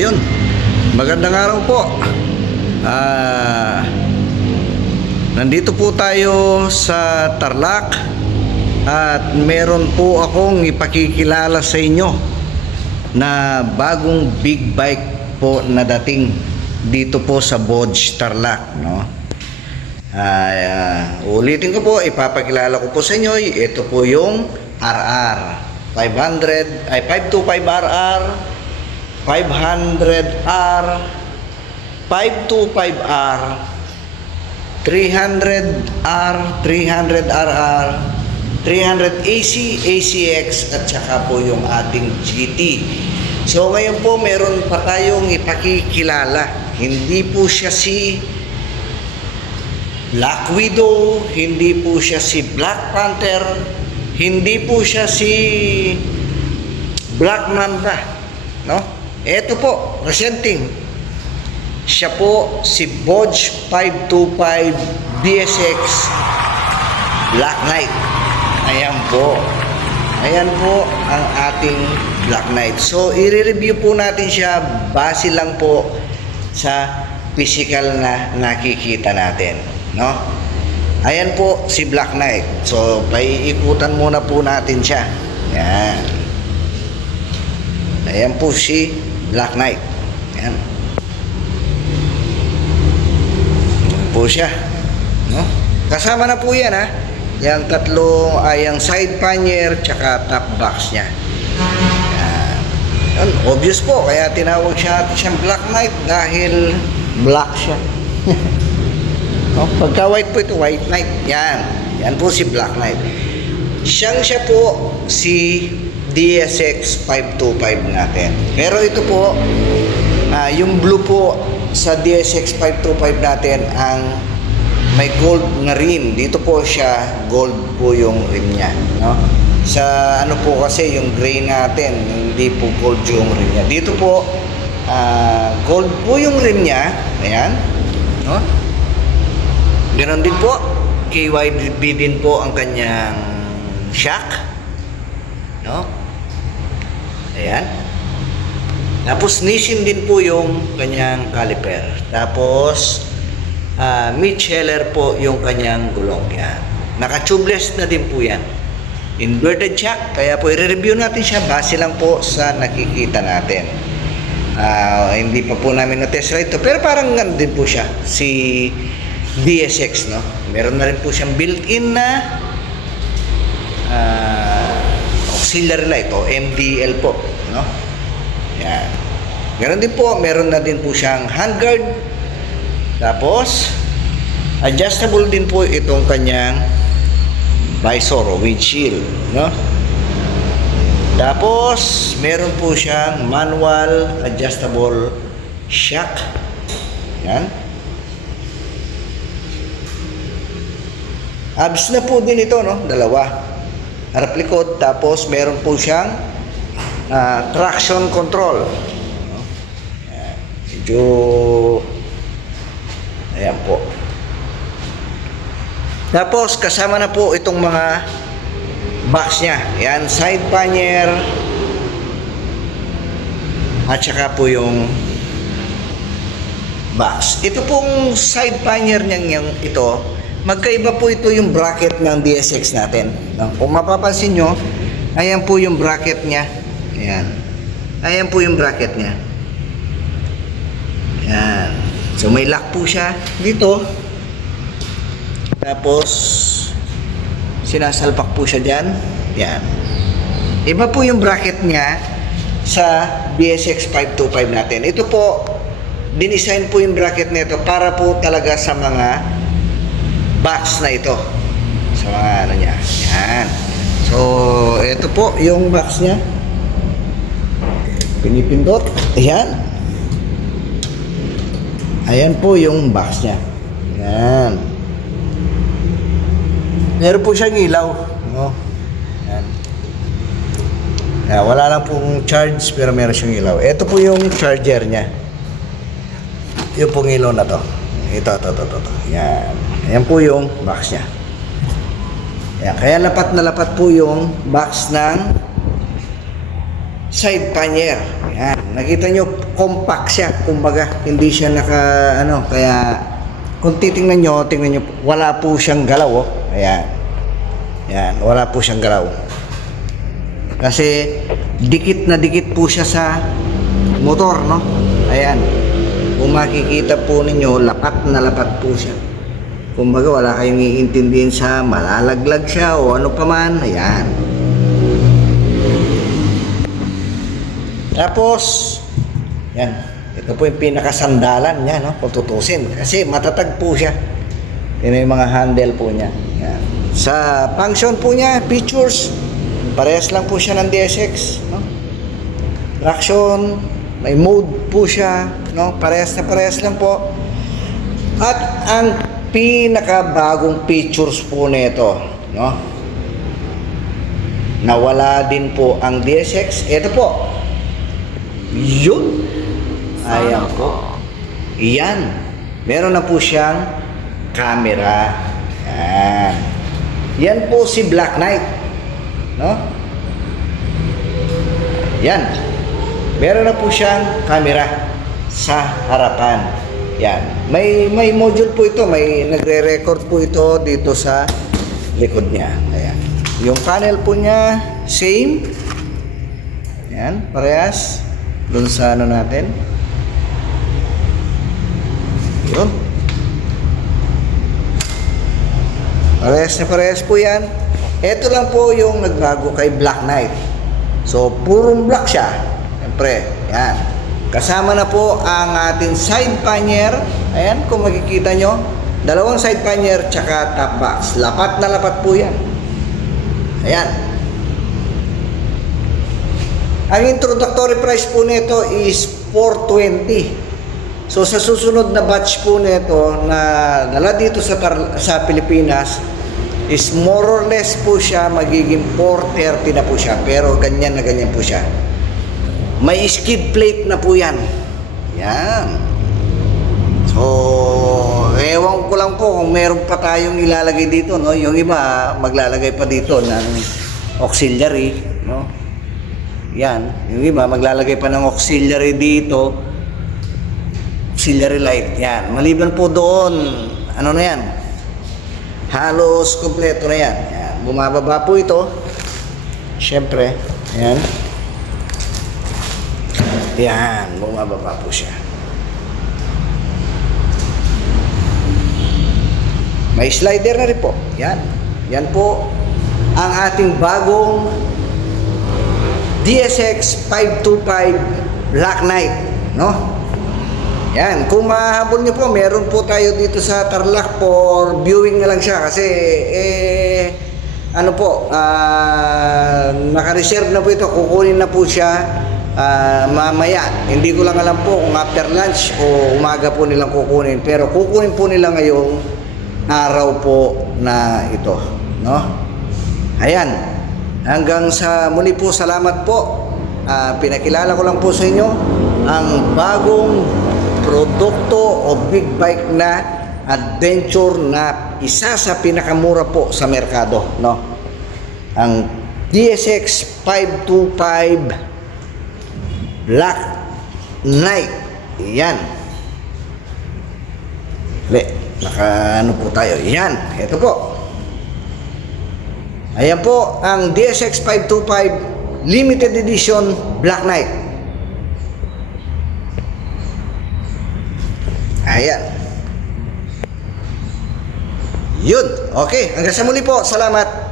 ayun, magandang araw po. Nandito po tayo sa Tarlac at meron po akong ipakikilala sa inyo na bagong big bike po na dating dito po sa Bodge, Tarlac, no? Ulitin ko po, ipapakilala ko po sa inyo. Ito po yung RR 525RR, 500R, 525R, 300R, 300RR, 300AC, ACX at saka po yung ating GT. So ngayon po meron pa tayong ipakikilala. Hindi po siya si Black Widow, hindi po siya si Black Panther, hindi po siya si Black Manta, no? Ito po, presenting. Siya po si Bodge 525 DSX Black Knight. Ayan po. Ayan po ang ating Black Knight. So, i-review po natin siya base lang po sa physical na nakikita natin, no? Ayan po si Black Knight. So, paiikutan muna po natin siya. Ayan. Ayan po si Black Knight. Ayan. Ayan po siya, no? Kasama na po yan, ha? Yung tatlo ay ang side pannier tsaka top box niya. Ayan. Obvious po, kaya tinawag siya siyang Black Knight dahil black siya. No? Pagka white po ito, White Knight. Yan. Yan po si Black Knight. Siya po si DSX 525 natin. Pero ito po, yung blue po sa DSX 525 natin ang may gold na rim. Dito po siya, gold po yung rim niya, no? Sa ano po kasi yung gray natin, hindi po gold yung rim niya. Dito po, gold po yung rim niya. Ayan, no? Ganon din po, KYB din po ang kanyang shock, no? Ayan. Tapos Nissin din po yung kanyang caliper. Tapos Michelin po yung kanyang gulong. Yan. Naka-tubeless na din po yan. Inverted shock, kaya po i-review natin siya base lang po sa nakikita natin. Hindi pa po namin na-test ride ito, pero parang ganun din po siya si DSX, no? Meron na rin po siyang built-in na auxiliary light o MDL po, no? Yan. Meron din po, meron na din po siyang handguard. Tapos adjustable din po itong kanyang visor o windshield, no? Tapos meron po siyang manual adjustable shock. Yan. Abs na po din ito, no? Dalawa. Harap likod. Tapos meron po siyang traction control. Ayan. Medyo ayan po. Tapos kasama na po itong mga box niya. Ayan, side pannier. At saka po yung box. Ito pong side pannier niya ito, magkaiba po ito yung bracket ng DSX natin, no? Kung mapapansin nyo, ayan po yung bracket niya. Ayan. Ayan po yung bracket niya. Ayan. So may lock po siya dito. Tapos sinasalpak po siya dyan. Ayan. Iba po yung bracket niya sa DSX 525 natin. Ito po, dinisign po yung bracket nito para po talaga sa mga box na ito, sa mga ano niya. Yan. So ito po yung box niya, pinipindot. Ayan. Ayan po yung box niya. Yan. Meron po siyang ilaw, no? Yan. Wala lang pong charge pero meron siyang ilaw. Ito po yung charger niya. Yung pong ilaw na to. Ito. Yan. Ayan po yung box niya. Ayan. Kaya lapat na lapat po yung box ng side pannier. Ayan. nakita nyo, compact siya, kumbaga, hindi siya kaya, kung titingnan nyo, wala po siyang galaw, oh. Ayan. Ayan, wala po siyang galaw. Kasi, dikit na dikit po siya sa motor, no? Ayan. Kung makikita po ninyo, lapat na lapat po siya. Kumbaga, wala kayong iintindihin sa malalaglag siya o ano pa man. Ayan. Tapos, yan. Ito po yung pinakasandalan niya, no? Kung tutusin. Kasi matatag po siya. Yan yung mga handle po niya. Yan. Sa function po niya, features, parehas lang po siya ng DSX, no? Traction, may mode po siya, no? Parehas lang po. At ang pinakabagong features po nito, no? Nawala din po ang DSX. Ito po. Yun. Ayan po. Yan. Meron na po siyang camera. Yan. Yan po si Black Knight, no? Yan. Meron na po siyang camera sa harapan. Yan. May module po ito. May nagre-record po ito dito sa likod niya. Ayan. Yung panel po niya, same. Yan. Parehas. Doon sa natin. Yun. Parehas po yan. Ito lang po yung nagbago kay Black Knight. So, purong black siya. Siyempre, yan. Kasama na po ang ating side pannier. Ayan, kung makikita nyo. Dalawang side pannier tsaka top box. Lapat na lapat po yan. Ayan. Ang introductory price po nito is $420. So sa susunod na batch po nito na dala dito sa Pilipinas is more or less po siya magiging $430 na po siya. Pero ganyan na ganyan po siya. May skid plate na po yan. Yan. So, ewan ko lang po kung meron pa tayong ilalagay dito, no? Yung iba maglalagay pa dito ng auxiliary, no? Yan, yung iba maglalagay pa ng auxiliary dito, auxiliary light. Yan, maliban po doon, ano na yan, halos kompleto na yan. Yan, bumababa po ito, syempre. Yan, yan, bumababa po siya. May slider na rin po. Yan, yan po ang ating bagong DSX 525 Black Knight, no? Yan, kung mahabol niyo po, meron po tayo dito sa Tarlac for viewing na lang siya kasi ano po, naka-reserve na po ito, kukunin na po siya mamaya. Hindi ko lang alam po kung after lunch o umaga po nilang kukunin, pero kukunin po nila ngayong araw po na ito, no? Ayan. Hanggang sa muli po, salamat po. Pinakilala ko lang po sa inyo ang bagong produkto o big bike na adventure na isa sa pinakamura po sa merkado, no? Ang DSX 525 Black Knight. Yan. Naka ano po tayo. Yan. Ito po. Ayan po ang DSX 525 Limited Edition Black Knight. Ayan. Yun. Okay. Hanggang sa muli po. Salamat.